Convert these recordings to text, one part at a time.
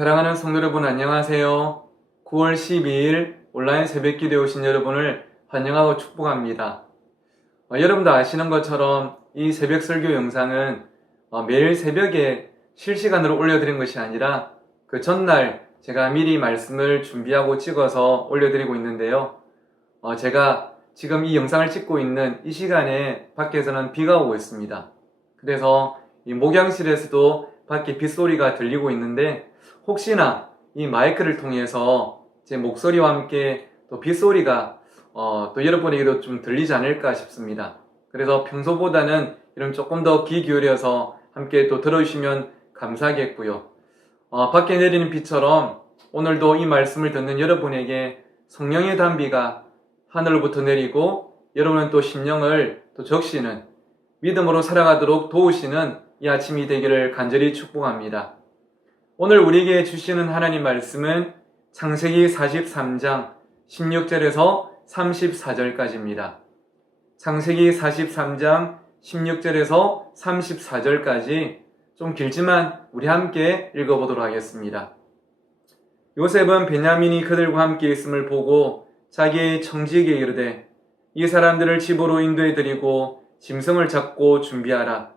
사랑하는 성도 여러분 안녕하세요. 9월 12일 온라인 새벽기도에 오신 여러분을 환영하고 축복합니다. 여러분도 아시는 것처럼 이 새벽 설교 영상은 매일 새벽에 실시간으로 올려드린 것이 아니라 그 전날 제가 미리 말씀을 준비하고 찍어서 올려드리고 있는데요. 제가 지금 이 영상을 찍고 있는 이 시간에 밖에서는 비가 오고 있습니다. 그래서 이 목양실에서도 밖에 빗소리가 들리고 있는데 혹시나 이 마이크를 통해서 제 목소리와 함께 또 빗소리가 또 여러분에게도 좀 들리지 않을까 싶습니다. 그래서 평소보다는 이런 조금 더 귀 기울여서 함께 또 들어주시면 감사하겠고요. 밖에 내리는 비처럼 오늘도 이 말씀을 듣는 여러분에게 성령의 단비가 하늘로부터 내리고 여러분은 또 심령을 또 적시는 믿음으로 살아가도록 도우시는 이 아침이 되기를 간절히 축복합니다. 오늘 우리에게 주시는 하나님 말씀은 창세기 43장 16절에서 34절까지입니다. 창세기 43장 16절에서 34절까지 좀 길지만 우리 함께 읽어보도록 하겠습니다. 요셉은 베냐민이 그들과 함께 있음을 보고 자기의 청지기에 이르되 이 사람들을 집으로 인도해 드리고 짐승을 잡고 준비하라.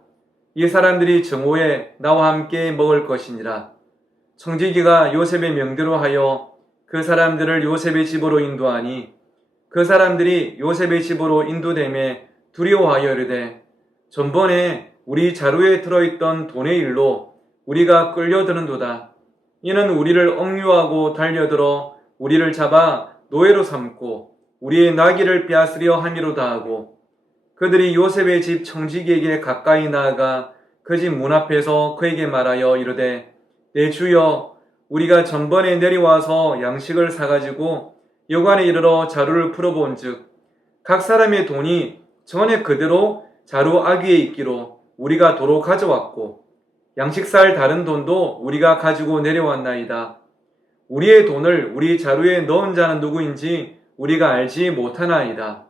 이 사람들이 정오에 나와 함께 먹을 것이니라. 청지기가 요셉의 명대로 하여 그 사람들을 요셉의 집으로 인도하니 그 사람들이 요셉의 집으로 인도됨에 두려워하여 이르되 전번에 우리 자루에 들어있던 돈의 일로 우리가 끌려드는도다. 이는 우리를 억류하고 달려들어 우리를 잡아 노예로 삼고 우리의 나귀를 빼앗으려 함이로다 하고 그들이 요셉의 집 청지기에게 가까이 나아가 그 집 문 앞에서 그에게 말하여 이르되 내 주여 우리가 전번에 내려와서 양식을 사가지고 여관에 이르러 자루를 풀어본즉 각 사람의 돈이 전에 그대로 자루 아귀에 있기로 우리가 도로 가져왔고 양식 살 다른 돈도 우리가 가지고 내려왔나이다. 우리의 돈을 우리 자루에 넣은 자는 누구인지 우리가 알지 못하나이다.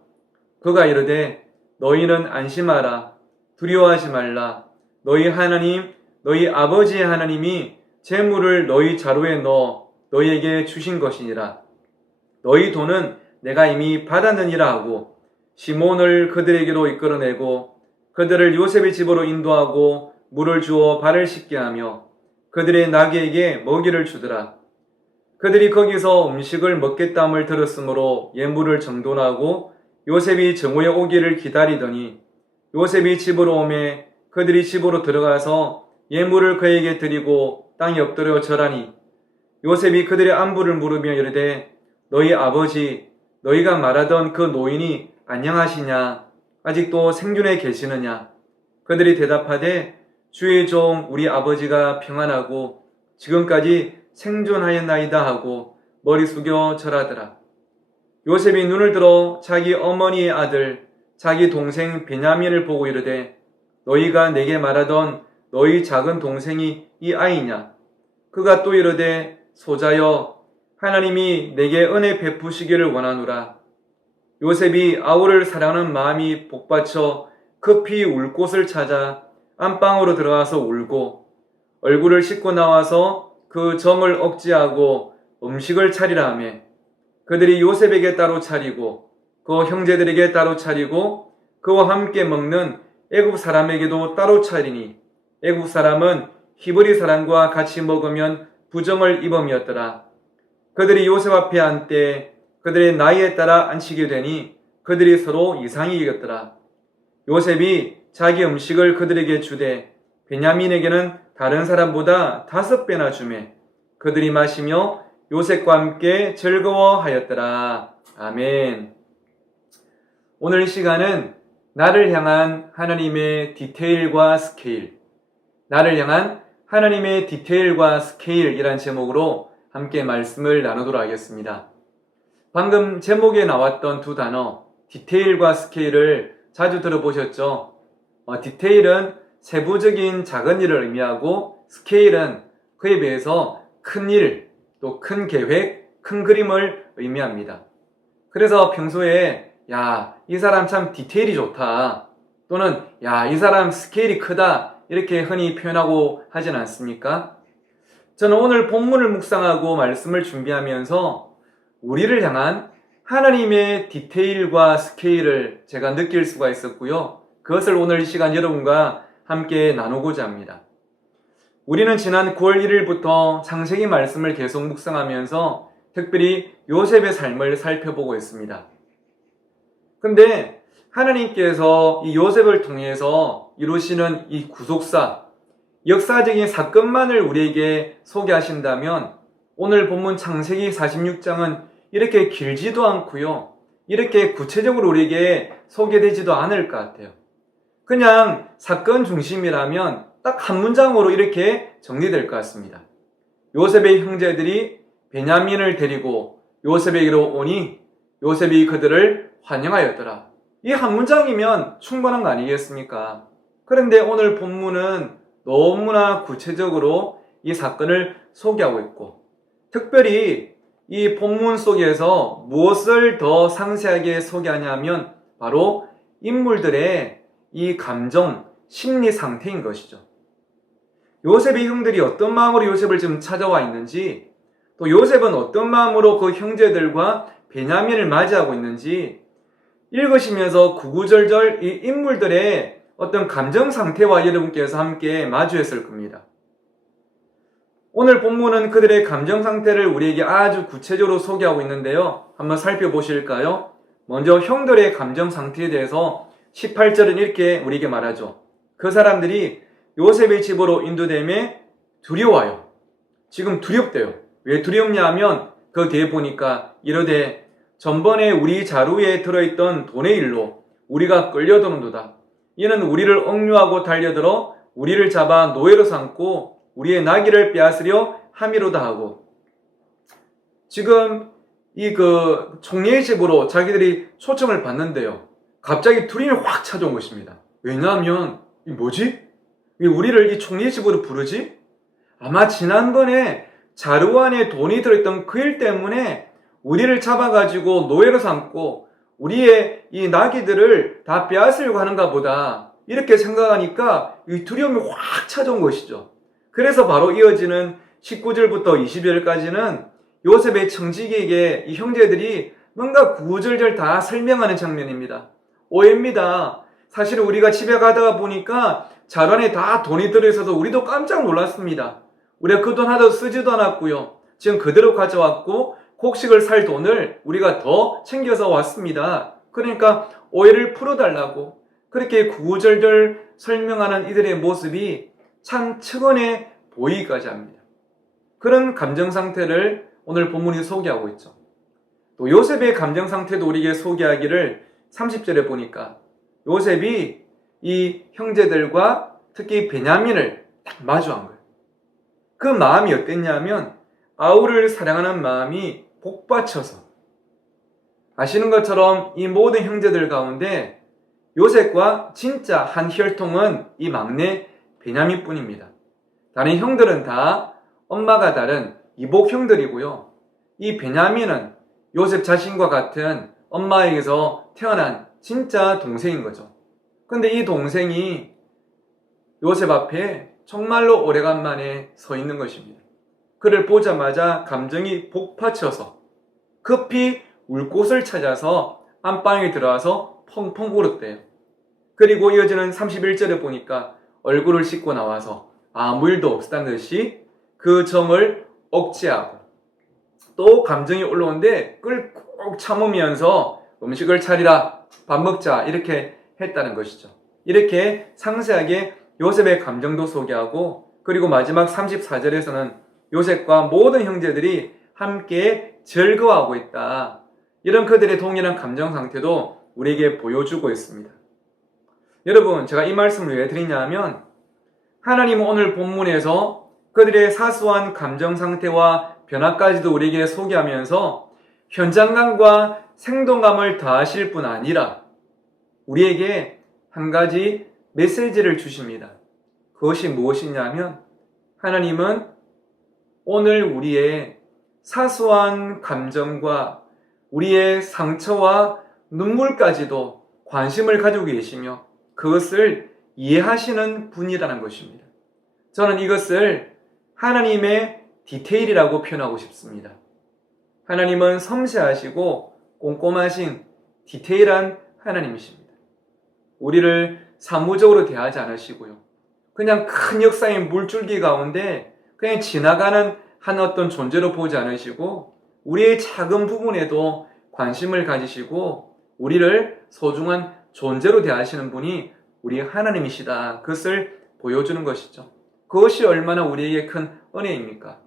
그가 이르되 너희는 안심하라. 두려워하지 말라. 너희 하나님 너희 아버지의 하나님이 재물을 너희 자루에 넣어 너희에게 주신 것이니라. 너희 돈은 내가 이미 받았느니라 하고 시몬을 그들에게로 이끌어내고 그들을 요셉의 집으로 인도하고 물을 주어 발을 씻게 하며 그들의 나귀에게 먹이를 주더라. 그들이 거기서 음식을 먹겠다함을 들었으므로 예물을 정돈하고 요셉이 정오에 오기를 기다리더니 요셉이 집으로 오매 그들이 집으로 들어가서 예물을 그에게 드리고 땅에 엎드려 절하니 요셉이 그들의 안부를 물으며 이르되 너희 아버지 너희가 말하던 그 노인이 안녕하시냐 아직도 생존해 계시느냐. 그들이 대답하되 주의 종 우리 아버지가 평안하고 지금까지 생존하였나이다 하고 머리 숙여 절하더라. 요셉이 눈을 들어 자기 어머니의 아들 자기 동생 베냐민을 보고 이르되 너희가 내게 말하던 너희 작은 동생이 이 아이냐. 그가 또 이르되 소자여 하나님이 내게 은혜 베푸시기를 원하노라. 요셉이 아우를 사랑하는 마음이 복받쳐 급히 울 곳을 찾아 안방으로 들어가서 울고 얼굴을 씻고 나와서 그 정을 억제하고 음식을 차리라 하며 그들이 요셉에게 따로 차리고 그 형제들에게 따로 차리고 그와 함께 먹는 애굽 사람에게도 따로 차리니 애굽 사람은 히브리 사람과 같이 먹으면 부정을 입음이었더라. 그들이 요셉 앞에 앉되 그들의 나이에 따라 앉히게 되니 그들이 서로 이상히 여겼더라. 요셉이 자기 음식을 그들에게 주되 베냐민에게는 다른 사람보다 5배나 주매 그들이 마시며 요셉과 함께 즐거워하였더라. 아멘. 오늘 이 시간은 나를 향한 하나님의 디테일과 스케일, 나를 향한 하나님의 디테일과 스케일이란 제목으로 함께 말씀을 나누도록 하겠습니다. 방금 제목에 나왔던 두 단어, 디테일과 스케일을 자주 들어보셨죠? 디테일은 세부적인 작은 일을 의미하고 스케일은 그에 비해서 큰 일, 또 큰 계획, 큰 그림을 의미합니다. 그래서 평소에 야, 이 사람 참 디테일이 좋다. 또는 야, 이 사람 스케일이 크다. 이렇게 흔히 표현하고 하진 않습니까? 저는 오늘 본문을 묵상하고 말씀을 준비하면서 우리를 향한 하나님의 디테일과 스케일을 제가 느낄 수가 있었고요. 그것을 오늘 이 시간 여러분과 함께 나누고자 합니다. 우리는 지난 9월 1일부터 창세기 말씀을 계속 묵상하면서 특별히 요셉의 삶을 살펴보고 있습니다. 근데 하나님께서 이 요셉을 통해서 이루시는 이 구속사, 역사적인 사건만을 우리에게 소개하신다면 오늘 본문 창세기 46장은 이렇게 길지도 않고요. 이렇게 구체적으로 우리에게 소개되지도 않을 것 같아요. 그냥 사건 중심이라면 딱 한 문장으로 이렇게 정리될 것 같습니다. 요셉의 형제들이 베냐민을 데리고 요셉에게로 오니 요셉이 그들을 환영하였더라. 이 한 문장이면 충분한 거 아니겠습니까? 그런데 오늘 본문은 너무나 구체적으로 이 사건을 소개하고 있고, 특별히 이 본문 속에서 무엇을 더 상세하게 소개하냐면 바로 인물들의 이 감정, 심리 상태인 것이죠. 요셉의 형들이 어떤 마음으로 요셉을 지금 찾아와 있는지, 또 요셉은 어떤 마음으로 그 형제들과 베냐민을 맞이하고 있는지 읽으시면서 구구절절 이 인물들의 어떤 감정 상태와 여러분께서 함께 마주했을 겁니다. 오늘 본문은 그들의 감정 상태를 우리에게 아주 구체적으로 소개하고 있는데요. 한번 살펴보실까요? 먼저 형들의 감정 상태에 대해서 18절은 이렇게 우리에게 말하죠. 그 사람들이 요셉의 집으로 인도됨에 두려워요. 지금 두렵대요. 왜 두렵냐 하면 그 뒤에 보니까 이르되 전번에 우리 자루에 들어있던 돈의 일로 우리가 끌려드는도다. 이는 우리를 억류하고 달려들어 우리를 잡아 노예로 삼고 우리의 나귀를 빼앗으려 함이로다 하고, 지금 이 총리의 집으로 자기들이 초청을 받는데요. 갑자기 두려움이 확 찾아온 것입니다. 왜냐하면 이 뭐지? 왜 우리를 이 총리의 집으로 부르지? 아마 지난번에 자루 안에 돈이 들어있던 그 일 때문에 우리를 잡아가지고 노예로 삼고 우리의 이 나귀들을 다 빼앗으려고 하는가 보다, 이렇게 생각하니까 이 두려움이 확 찾아온 것이죠. 그래서 바로 이어지는 19절부터 20절까지는 요셉의 청지기에게 이 형제들이 뭔가 구구절절 다 설명하는 장면입니다. 오해입니다. 사실 우리가 집에 가다가 보니까 자루 안에 다 돈이 들어있어서 우리도 깜짝 놀랐습니다. 우리가 그 돈 하나도 쓰지도 않았고요. 지금 그대로 가져왔고 곡식을 살 돈을 우리가 더 챙겨서 왔습니다. 그러니까 오해를 풀어달라고 그렇게 구구절절 설명하는 이들의 모습이 참 측은해 보이기까지 합니다. 그런 감정 상태를 오늘 본문이 소개하고 있죠. 또 요셉의 감정 상태도 우리에게 소개하기를 30절에 보니까 요셉이 이 형제들과 특히 베냐민을 딱 마주한 거예요. 그 마음이 어땠냐면 아우를 사랑하는 마음이 복받쳐서, 아시는 것처럼 이 모든 형제들 가운데 요셉과 진짜 한 혈통은 이 막내 베냐민 뿐입니다. 다른 형들은 다 엄마가 다른 이복 형들이고요. 이 베냐민은 요셉 자신과 같은 엄마에게서 태어난 진짜 동생인 거죠. 근데 이 동생이 요셉 앞에 정말로 오래간만에 서 있는 것입니다. 그를 보자마자 감정이 복받쳐서 급히 울 곳을 찾아서 안방에 들어와서 펑펑 울었대요. 그리고 이어지는 31절에 보니까 얼굴을 씻고 나와서 아무 일도 없었다는 듯이 그 정을 억제하고, 또 감정이 올라오는데 그걸 꼭 참으면서 음식을 차리라, 밥 먹자, 이렇게 했다는 것이죠. 이렇게 상세하게 요셉의 감정도 소개하고, 그리고 마지막 34절에서는 요셉과 모든 형제들이 함께 즐거워하고 있다, 이런 그들의 동일한 감정 상태도 우리에게 보여주고 있습니다. 여러분, 제가 이 말씀을 왜 드리냐 하면 하나님은 오늘 본문에서 그들의 사소한 감정 상태와 변화까지도 우리에게 소개하면서 현장감과 생동감을 더하실 뿐 아니라 우리에게 한 가지 메시지를 주십니다. 그것이 무엇이냐면 하나님은 오늘 우리의 사소한 감정과 우리의 상처와 눈물까지도 관심을 가지고 계시며 그것을 이해하시는 분이라는 것입니다. 저는 이것을 하나님의 디테일이라고 표현하고 싶습니다. 하나님은 섬세하시고 꼼꼼하신 디테일한 하나님이십니다. 우리를 사무적으로 대하지 않으시고요. 그냥 큰 역사의 물줄기 가운데 그냥 지나가는 한 어떤 존재로 보지 않으시고 우리의 작은 부분에도 관심을 가지시고 우리를 소중한 존재로 대하시는 분이 우리 하나님이시다. 그것을 보여주는 것이죠. 그것이 얼마나 우리에게 큰 은혜입니까?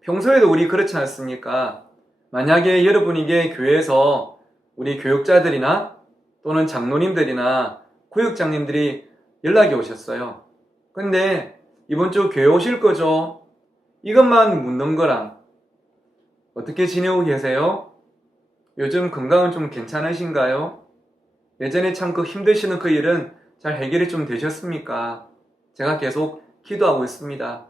평소에도 우리 그렇지 않습니까? 만약에 여러분에게 교회에서 우리 교육자들이나 또는 장로님들이나 구역장님들이 연락이 오셨어요. 근데 이번 주 교회 오실 거죠? 이것만 묻는 거랑 어떻게 지내고 계세요? 요즘 건강은 좀 괜찮으신가요? 예전에 참 그 힘드시는 그 일은 잘 해결이 좀 되셨습니까? 제가 계속 기도하고 있습니다.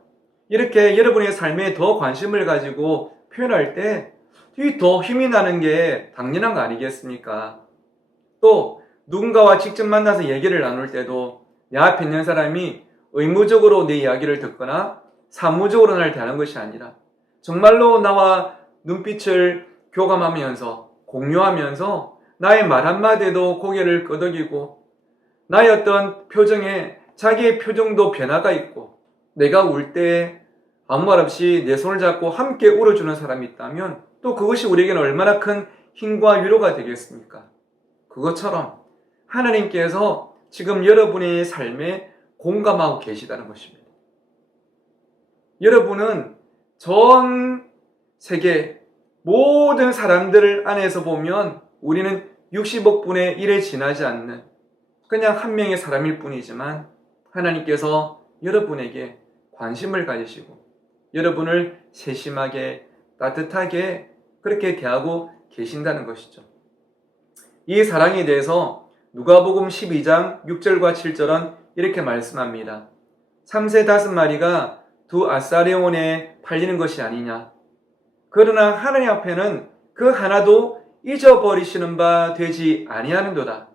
이렇게 여러분의 삶에 더 관심을 가지고 표현할 때 더 힘이 나는 게 당연한 거 아니겠습니까? 또 누군가와 직접 만나서 얘기를 나눌 때도 내 앞에 있는 사람이 의무적으로 내 이야기를 듣거나 사무적으로 나를 대하는 것이 아니라 정말로 나와 눈빛을 교감하면서 공유하면서 나의 말 한마디에도 고개를 끄덕이고 나의 어떤 표정에 자기의 표정도 변화가 있고 내가 울 때 아무 말 없이 내 손을 잡고 함께 울어주는 사람이 있다면 또 그것이 우리에게는 얼마나 큰 힘과 위로가 되겠습니까? 그것처럼 하나님께서 지금 여러분의 삶에 공감하고 계시다는 것입니다. 여러분은 전 세계 모든 사람들 안에서 보면 우리는 60억 분의 1에 지나지 않는 그냥 한 명의 사람일 뿐이지만 하나님께서 여러분에게 관심을 가지시고 여러분을 세심하게 따뜻하게 그렇게 대하고 계신다는 것이죠. 이 사랑에 대해서 누가복음 12장 6절과 7절은 이렇게 말씀합니다. 참새 5마리가 두 아사레온에 팔리는 것이 아니냐. 그러나 하나님 앞에는 그 하나도 잊어버리시는 바 되지 아니하는도다.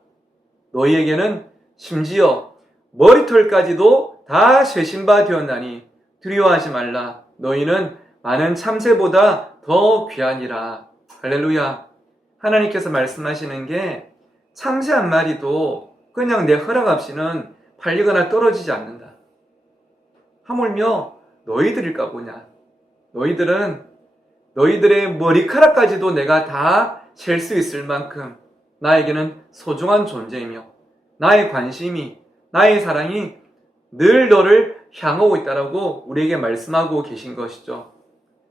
너희에게는 심지어 머리털까지도 다 세신 바 되었나니 두려워하지 말라. 너희는 많은 참새보다 더 귀하니라. 할렐루야. 하나님께서 말씀하시는 게 참새 한 마리도 그냥 내 허락 없이는 팔리거나 떨어지지 않는다. 하물며 너희들일까 보냐. 너희들은 너희들의 머리카락까지도 내가 다 셀 수 있을 만큼 나에게는 소중한 존재이며 나의 관심이 나의 사랑이 늘 너를 향하고 있다라고 우리에게 말씀하고 계신 것이죠.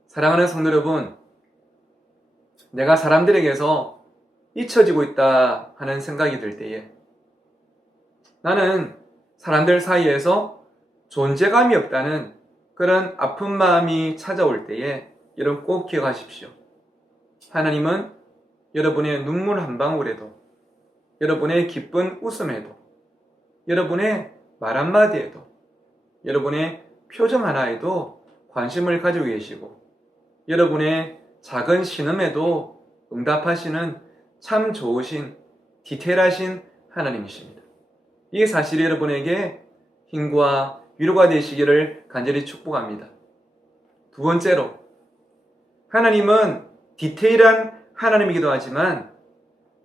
사랑하는 성도 여러분, 내가 사람들에게서 잊혀지고 있다 하는 생각이 들 때에 나는 사람들 사이에서 존재감이 없다는 그런 아픈 마음이 찾아올 때에 여러분 꼭 기억하십시오. 하나님은 여러분의 눈물 한 방울에도 여러분의 기쁜 웃음에도 여러분의 말 한마디에도 여러분의 표정 하나에도 관심을 가지고 계시고 여러분의 작은 신음에도 응답하시는 참 좋으신 디테일하신 하나님이십니다. 이 사실이 여러분에게 힘과 위로가 되시기를 간절히 축복합니다. 두 번째로 하나님은 디테일한 하나님이기도 하지만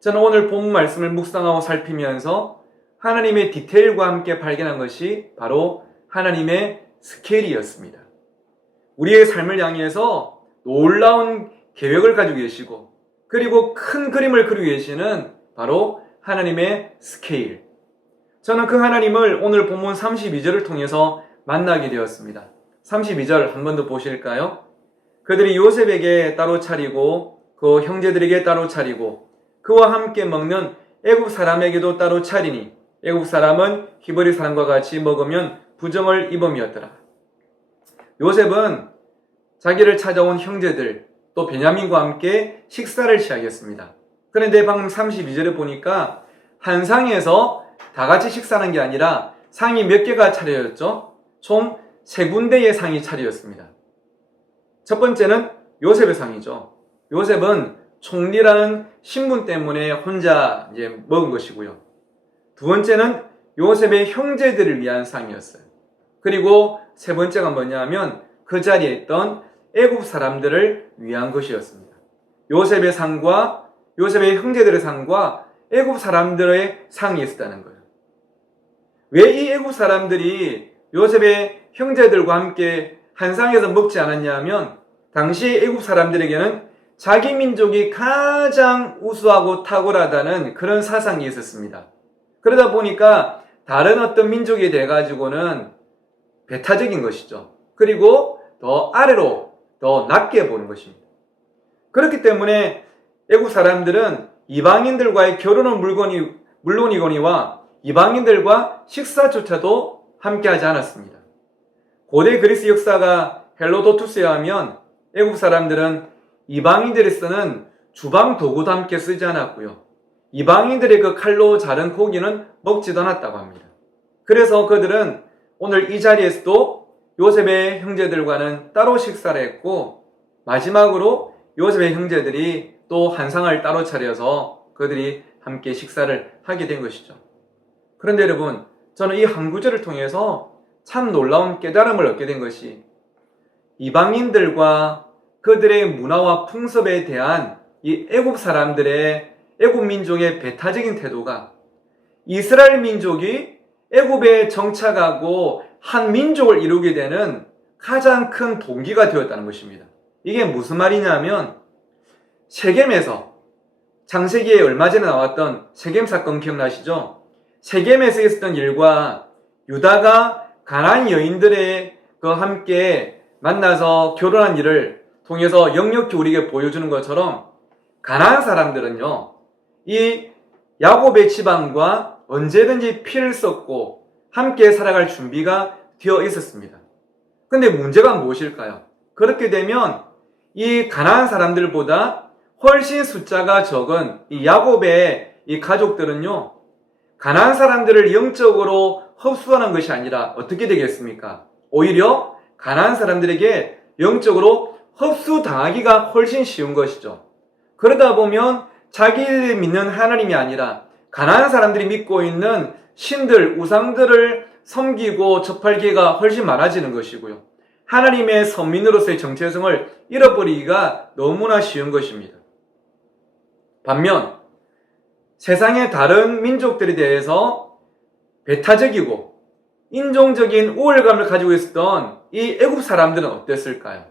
저는 오늘 본 말씀을 묵상하고 살피면서 하나님의 디테일과 함께 발견한 것이 바로 하나님의 스케일이었습니다. 우리의 삶을 향해서 놀라운 계획을 가지고 계시고 그리고 큰 그림을 그리고 계시는 바로 하나님의 스케일. 저는 그 하나님을 오늘 본문 32절을 통해서 만나게 되었습니다. 32절 한 번 더 보실까요? 그들이 요셉에게 따로 차리고 그 형제들에게 따로 차리고 그와 함께 먹는 애굽 사람에게도 따로 차리니 애굽 사람은 히브리 사람과 같이 먹으면 부정을 입음이었더라. 요셉은 자기를 찾아온 형제들 또 베냐민과 함께 식사를 시작했습니다. 그런데 방금 32절에 보니까 한 상에서 다 같이 식사하는 게 아니라 상이 몇 개가 차려졌죠? 총 3군데의 상이 차려졌습니다. 첫 번째는 요셉의 상이죠. 요셉은 총리라는 신분 때문에 혼자 먹은 것이고요. 두 번째는 요셉의 형제들을 위한 상이었어요. 그리고 세 번째가 뭐냐면 그 그 자리에 있던 애굽 사람들을 위한 것이었습니다. 요셉의 상과 요셉의 형제들의 상과 애굽 사람들의 상이 있었다는 거예요. 왜 이 애굽 사람들이 요셉의 형제들과 함께 한 상에서 먹지 않았냐 하면 당시 애굽 사람들에게는 자기 민족이 가장 우수하고 탁월하다는 그런 사상이 있었습니다. 그러다 보니까 다른 어떤 민족에 대해 가지고는 배타적인 것이죠. 그리고 더 아래로 더 낮게 보는 것입니다. 그렇기 때문에 애국 사람들은 이방인들과의 결혼은 물론이거니와 이방인들과 식사조차도 함께하지 않았습니다. 고대 그리스 역사가 헬로도투스에 하면 애국 사람들은 이방인들이 쓰는 주방 도구도 함께 쓰지 않았고요. 이방인들의 그 칼로 자른 고기는 먹지도 않았다고 합니다. 그래서 그들은 오늘 이 자리에서도 요셉의 형제들과는 따로 식사를 했고 마지막으로 요셉의 형제들이 또 한 상을 따로 차려서 그들이 함께 식사를 하게 된 것이죠. 그런데 여러분, 저는 이 한 구절을 통해서 참 놀라운 깨달음을 얻게 된 것이 이방인들과 그들의 문화와 풍습에 대한 이 애국 사람들의 애국 민족의 배타적인 태도가 이스라엘 민족이 애굽에 정착하고 한 민족을 이루게 되는 가장 큰 동기가 되었다는 것입니다. 이게 무슨 말이냐면 세겜에서 창세기에 얼마 전에 나왔던 세겜 사건 기억나시죠? 세겜에서 있었던 일과 유다가 가나안 여인들의 함께 만나서 결혼한 일을 통해서 역력히 우리에게 보여주는 것처럼 가나안 사람들은요, 이 야곱의 지방과 언제든지 피를 쏟고 함께 살아갈 준비가 되어 있었습니다. 근데 문제가 무엇일까요? 그렇게 되면 이 가나안 사람들보다 훨씬 숫자가 적은 이 야곱의 이 가족들은요, 가나안 사람들을 영적으로 흡수하는 것이 아니라 어떻게 되겠습니까? 오히려 가나안 사람들에게 영적으로 흡수당하기가 훨씬 쉬운 것이죠. 그러다 보면 자기들이 믿는 하나님이 아니라 가나안 사람들이 믿고 있는 신들, 우상들을 섬기고 접할 기회가 훨씬 많아지는 것이고요. 하나님의 선민으로서의 정체성을 잃어버리기가 너무나 쉬운 것입니다. 반면 세상의 다른 민족들에 대해서 배타적이고 인종적인 우월감을 가지고 있었던 이 애굽 사람들은 어땠을까요?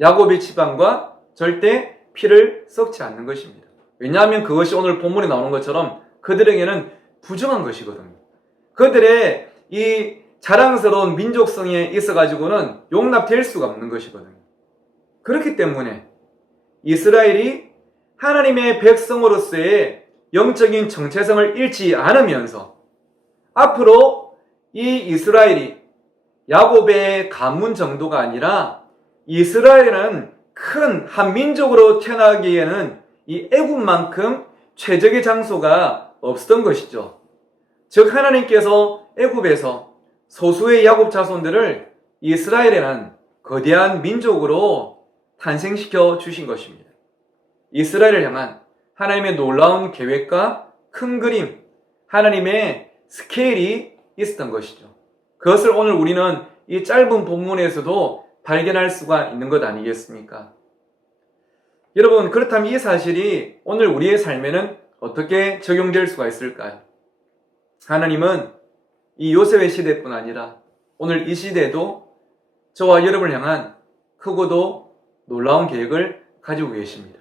야곱의 지방과 절대 피를 섞지 않는 것입니다. 왜냐하면 그것이 오늘 본문에 나오는 것처럼 그들에게는 부정한 것이거든요. 그들의 이 자랑스러운 민족성에 있어가지고는 용납될 수가 없는 것이거든요. 그렇기 때문에 이스라엘이 하나님의 백성으로서의 영적인 정체성을 잃지 않으면서 앞으로 이 이스라엘이 야곱의 가문 정도가 아니라 이스라엘은 큰 한 민족으로 태어나기에는 이 애굽만큼 최적의 장소가 없었던 것이죠. 즉 하나님께서 애굽에서 소수의 야곱 자손들을 이스라엘에는 거대한 민족으로 탄생시켜 주신 것입니다. 이스라엘을 향한 하나님의 놀라운 계획과 큰 그림, 하나님의 스케일이 있었던 것이죠. 그것을 오늘 우리는 이 짧은 본문에서도 발견할 수가 있는 것 아니겠습니까? 여러분, 그렇다면 이 사실이 오늘 우리의 삶에는 어떻게 적용될 수가 있을까요? 하나님은 이 요셉의 시대뿐 아니라 오늘 이 시대에도 저와 여러분을 향한 크고도 놀라운 계획을 가지고 계십니다.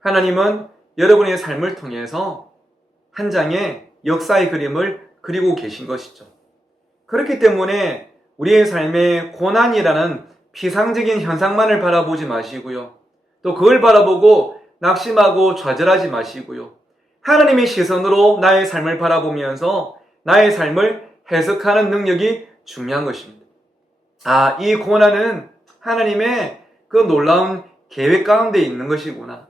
하나님은 여러분의 삶을 통해서 한 장의 역사의 그림을 그리고 계신 것이죠. 그렇기 때문에 우리의 삶에 고난이라는 피상적인 현상만을 바라보지 마시고요. 또 그걸 바라보고 낙심하고 좌절하지 마시고요. 하나님의 시선으로 나의 삶을 바라보면서 나의 삶을 해석하는 능력이 중요한 것입니다. 이 고난은 하나님의 그 놀라운 계획 가운데 있는 것이구나.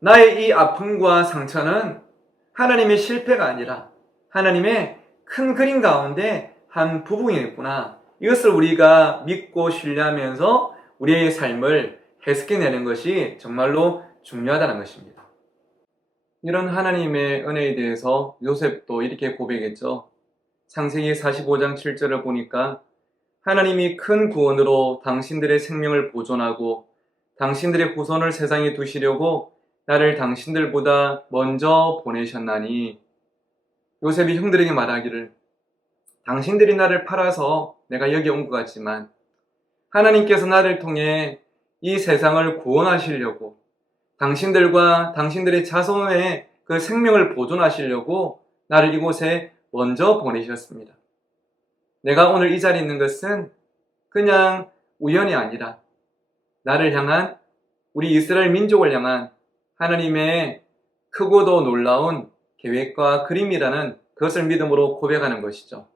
나의 이 아픔과 상처는 하나님의 실패가 아니라 하나님의 큰 그림 가운데 한 부분이겠구나. 이것을 우리가 믿고 신뢰하면서 우리의 삶을 해석해내는 것이 정말로 중요하다는 것입니다. 이런 하나님의 은혜에 대해서 요셉도 이렇게 고백했죠. 창세기 45장 7절을 보니까 하나님이 큰 구원으로 당신들의 생명을 보존하고 당신들의 후손을 세상에 두시려고 나를 당신들보다 먼저 보내셨나니. 요셉이 형들에게 말하기를, 당신들이 나를 팔아서 내가 여기 온 것 같지만 하나님께서 나를 통해 이 세상을 구원하시려고, 당신들과 당신들의 자손의 그 생명을 보존하시려고 나를 이곳에 먼저 보내셨습니다. 내가 오늘 이 자리에 있는 것은 그냥 우연이 아니라 나를 향한, 우리 이스라엘 민족을 향한 하나님의 크고도 놀라운 계획과 그림이라는 그것을 믿음으로 고백하는 것이죠.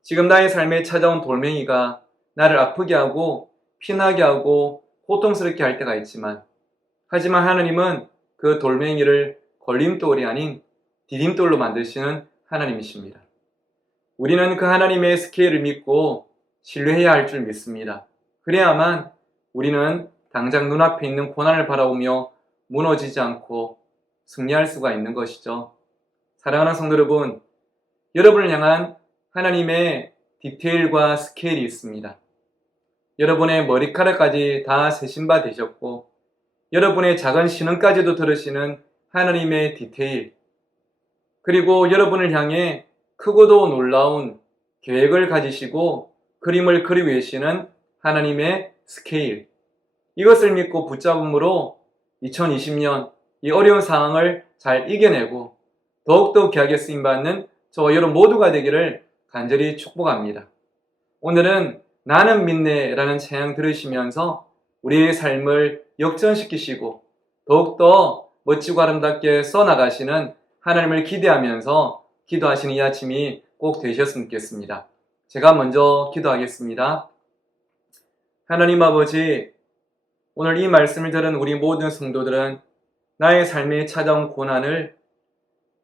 지금 나의 삶에 찾아온 돌멩이가 나를 아프게 하고 피나게 하고 고통스럽게 할 때가 있지만, 하지만 하나님은 그 돌멩이를 걸림돌이 아닌 디딤돌로 만드시는 하나님이십니다. 우리는 그 하나님의 스케일을 믿고 신뢰해야 할 줄 믿습니다. 그래야만 우리는 당장 눈앞에 있는 고난을 바라보며 무너지지 않고 승리할 수가 있는 것이죠. 사랑하는 성도 여러분, 여러분을 향한 하나님의 디테일과 스케일이 있습니다. 여러분의 머리카락까지 다 세신 바 되셨고, 여러분의 작은 신음까지도 들으시는 하나님의 디테일, 그리고 여러분을 향해 크고도 놀라운 계획을 가지시고 그림을 그리고 계시는 하나님의 스케일, 이것을 믿고 붙잡음으로 2020년 이 어려운 상황을 잘 이겨내고 더욱더 귀하게 쓰임받는 저와 여러분 모두가 되기를 간절히 축복합니다. 오늘은 나는 믿네라는 찬양 들으시면서 우리의 삶을 역전시키시고 더욱더 멋지고 아름답게 써나가시는 하나님을 기대하면서 기도하시는 이 아침이 꼭 되셨으면 좋겠습니다. 제가 먼저 기도하겠습니다. 하나님 아버지, 오늘 이 말씀을 들은 우리 모든 성도들은 나의 삶에 찾아온 고난을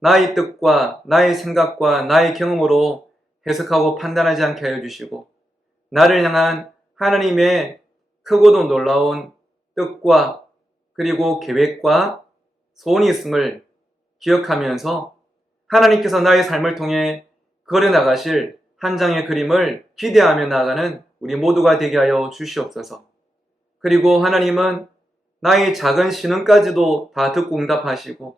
나의 뜻과 나의 생각과 나의 경험으로 해석하고 판단하지 않게 하여 주시고, 나를 향한 하나님의 크고도 놀라운 뜻과 그리고 계획과 소원이 있음을 기억하면서 하나님께서 나의 삶을 통해 그려나가실 한 장의 그림을 기대하며 나아가는 우리 모두가 되게 하여 주시옵소서. 그리고 하나님은 나의 작은 신음까지도 다 듣고 응답하시고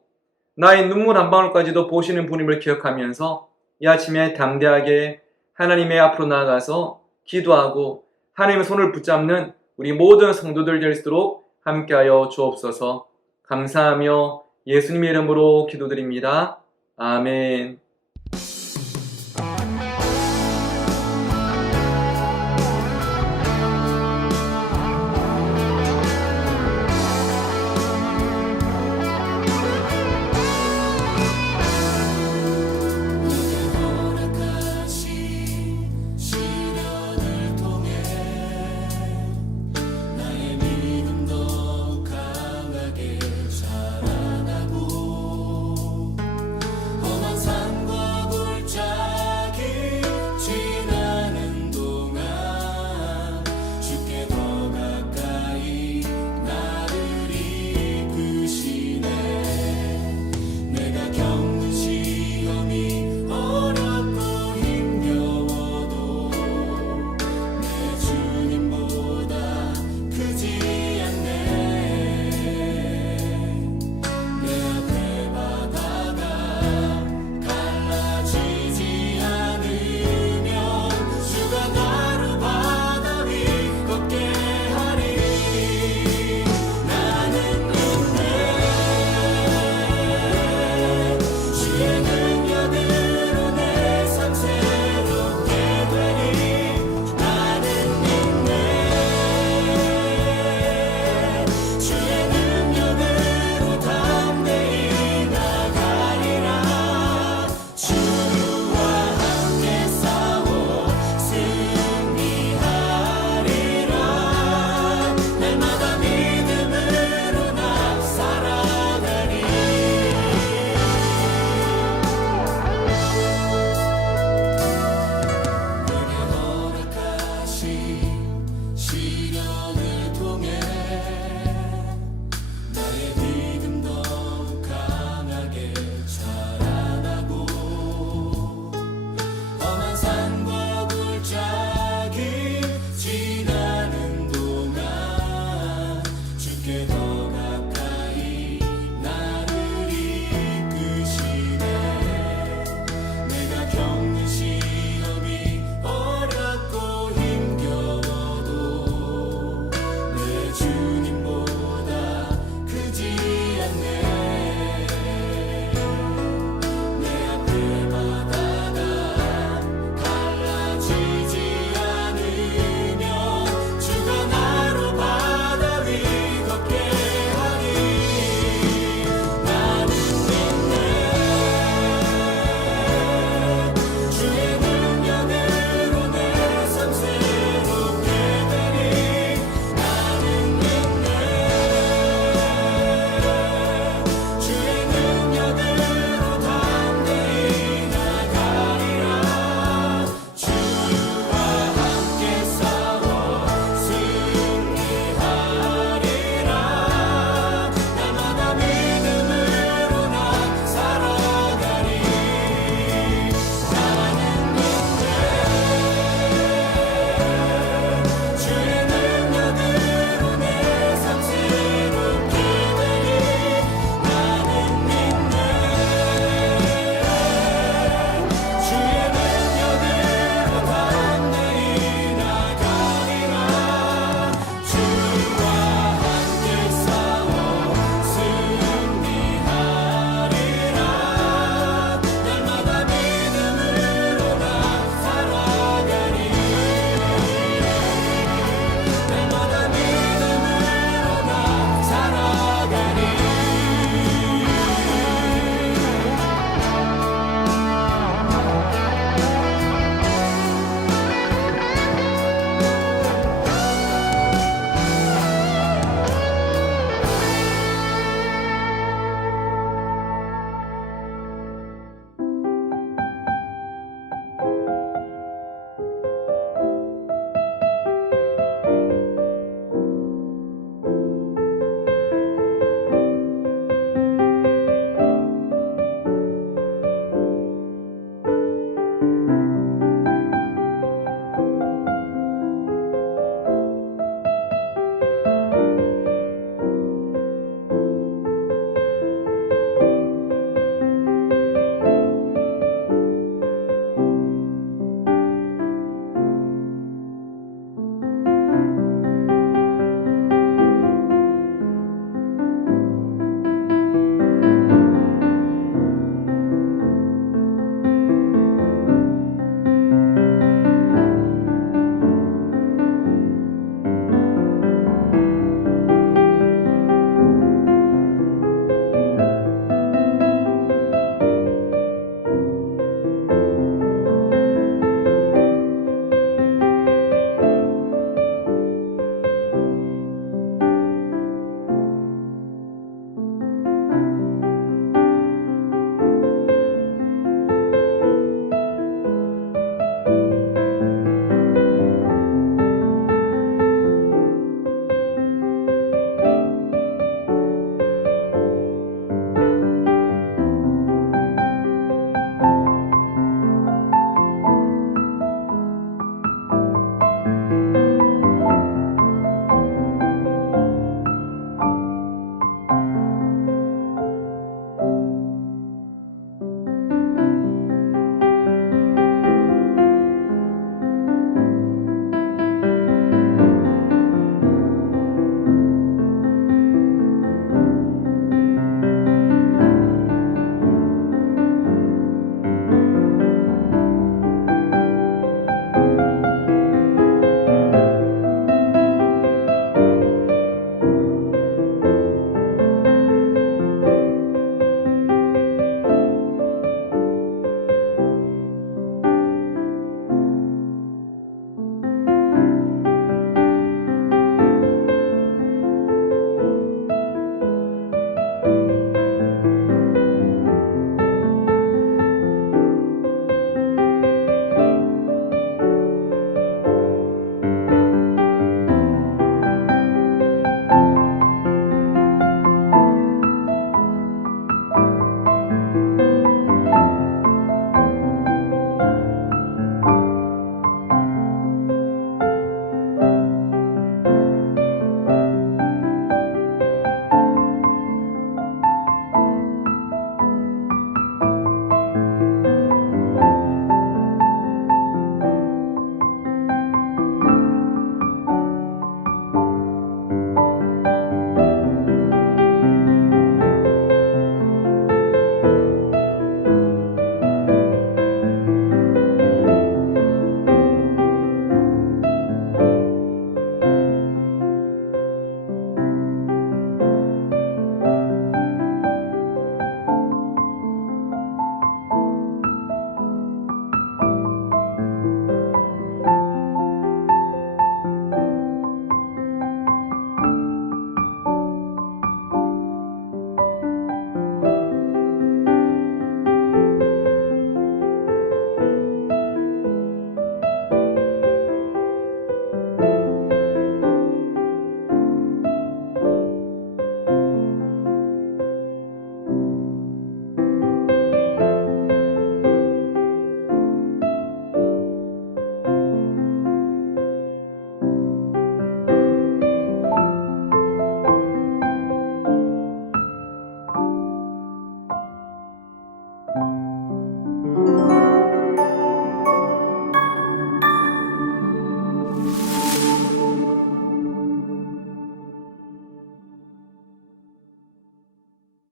나의 눈물 한 방울까지도 보시는 분임을 기억하면서 이 아침에 담대하게 하나님의 앞으로 나아가서 기도하고 하나님의 손을 붙잡는 우리 모든 성도들 될 수 있도록 함께하여 주옵소서. 감사하며 예수님의 이름으로 기도드립니다. 아멘.